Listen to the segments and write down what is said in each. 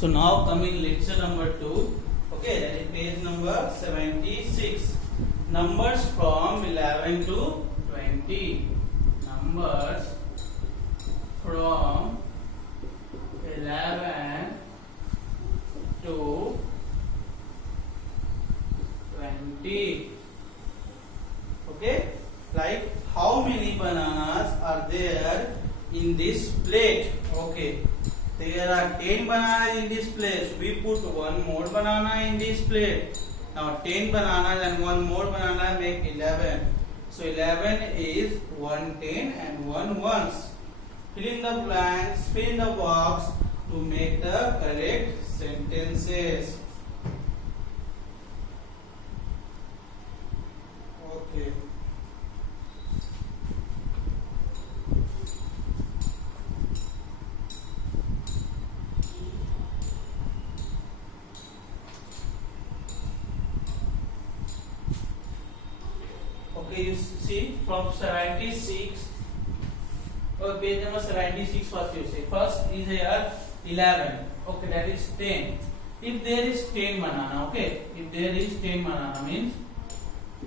So now coming lecture number 2. Okay, that is page number 76. Numbers from 11 to 20. Numbers from 11 to 20. Okay, like how many bananas are there in this plate? Okay, there are 10 bananas in this plate. We put one more banana in this plate. Now 10 bananas and one more banana make 11. So 11 is 1 10 and 1 ones. Fill in the blanks, fill in the box to make the correct sentences. Okay. Okay, you see from 76, page number 76 first you see. First is here 11. Okay, that is 10. If there is 10 banana, okay, if there is 10 banana means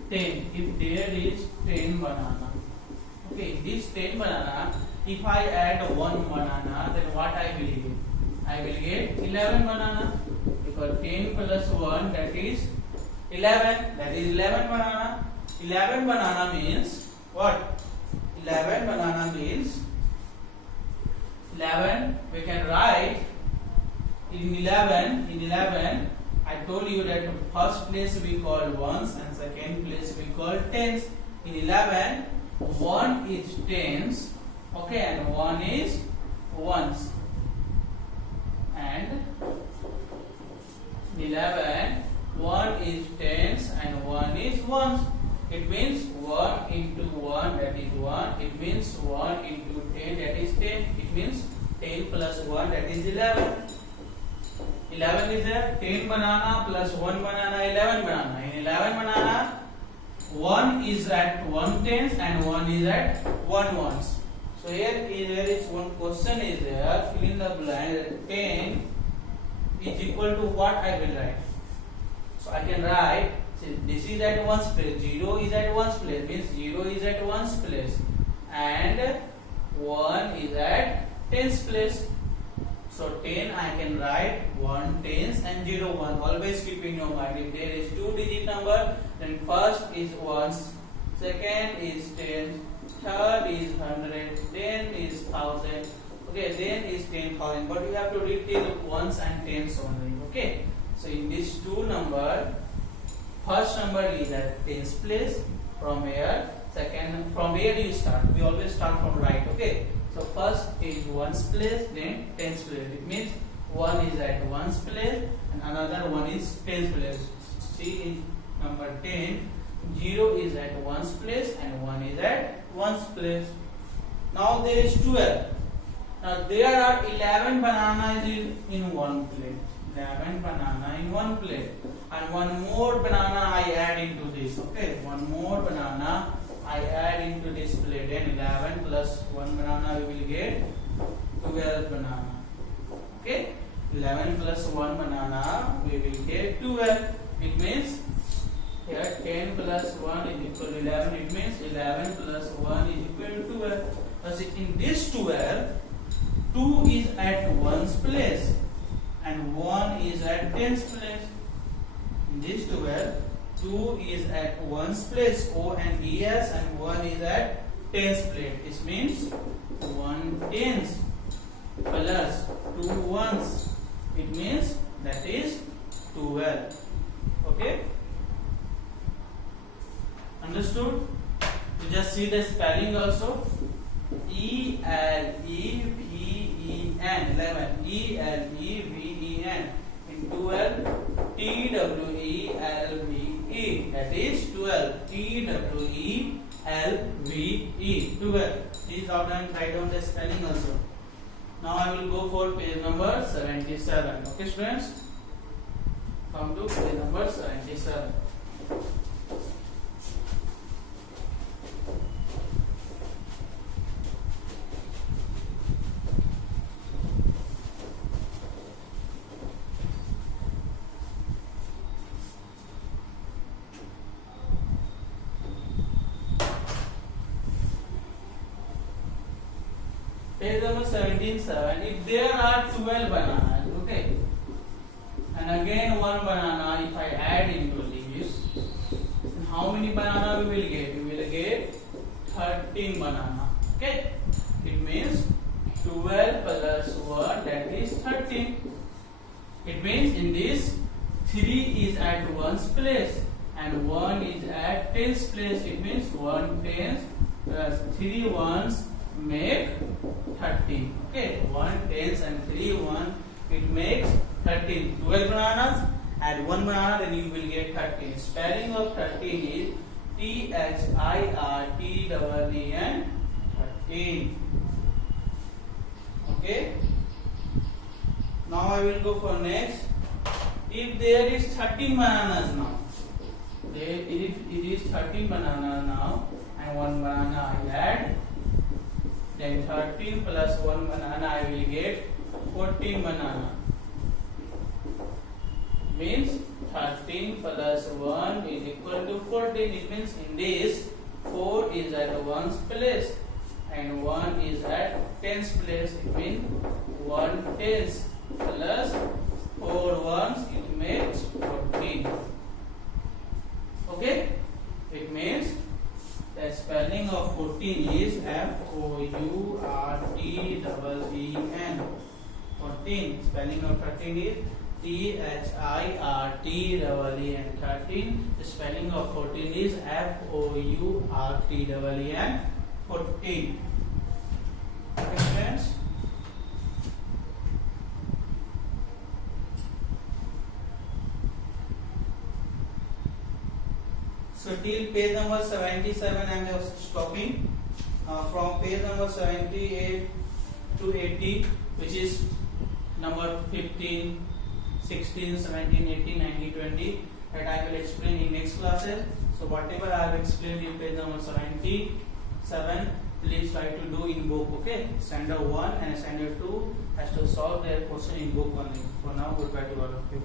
10. If there is 10 banana, okay, this 10 banana, if I add one banana, then what I will get? I will get 11 banana, because 10 plus 1 that is 11. That is 11 banana. 11 banana means what? 11 banana means 11. We can write in 11. I told you that first place we call ones and second place we call tens. In 11, 1 is tens, okay, and 1 is ones. And 11, 1 is tens and 1 is ones. It means 1 into 1 that is 1. It means 1 into 10 that is 10. It means 10 plus 1 that is 11. 11 is there. 10 banana plus 1 banana, 11 banana. In 11 banana, 1 is at 1 tens and 1 is at 1 ones. So here is one question is there. Fill in the blank. 10 is equal to what I will write. So I can write. This is at ones place, 0 is at ones place, means 0 is at ones place, and 1 is at tens place. So 10 I can write 1 tens and 0 1. Always keep in your mind, if there is 2-digit number, then first is ones, second is tens, third is 100, then is 1000. Okay, then is 10,000. But you have to read till ones and tens only. Okay, so in this two number, first number is at tens place. From here, second, from where do you start? We always start from right. Okay, so first is ones place, then tens place. It means 1 is at ones place and another one is tens place. See in number 10, 0 is at ones place and 1 is at ones place. Now there is 12. Now there are 11 bananas in one plate. 11 banana in one plate, and one more banana I add into this. Okay, one more banana I add into this plate. Then 11 plus 1 banana we will get 12 banana. Okay, 11 plus 1 banana we will get 12. It means here 10 plus 1 is equal to 11. It means 11 plus 1 is equal to 12. Now see, in this 12, 2 is at ones place and 1 is at tens place. In this 12, 2 is at ones place, O and ES, and 1 is at tens place. This means 1 tens plus 2 ones. It means that is 12. Okay? Understood? You just see the spelling also. E-L-E-V-E-N, 11. E-L-E-V-E-N. In 12, T-W-E-L-V-E. That is 12. T-W-E-L-V-E. 12. Please write down the spelling also. Now I will go for page number 77. Okay, students? Come to page number 77. Page number 17-7. If there are 12 bananas, okay, and again one banana, if I add into this, how many banana we will get? We will get 13 banana. Okay, it means 12 plus 1, that is 13. It means in this 3 is at 1's place and 1 is at 10's place. It means 1 tens plus 3 ones make 13. Okay, 1 tens and 3 1, it makes 13. 12 bananas, add 1 banana, then you will get 13. Spelling of 13 is THIRTEEN, 13. Okay. Now I will go for next. If there is 13 bananas now, it is 13 bananas now, and 1 banana I add, then 13 plus 1 banana I will get 14 banana. Means 13 plus 1 is equal to 14. It means in this 4 is at 1's place and 1 is at 10's place. It means 1 tens plus 4 ones, it makes 14. Okay, it means the spelling of 14 is FOURTEEN. 14. Spelling of 13 is THIRTEEN. 13. The spelling of 14 is FOURTEEN. 14. Okay, friends. So till page number 77 I am just stopping. From page number 78 to 80, which is number 15, 16, 17, 18, 19, 20, that I will explain in next classes. So whatever I have explained in page number 77, please try to do in book. Okay, standard 1 and standard 2 has to solve their question in book only. For now, goodbye to all of you.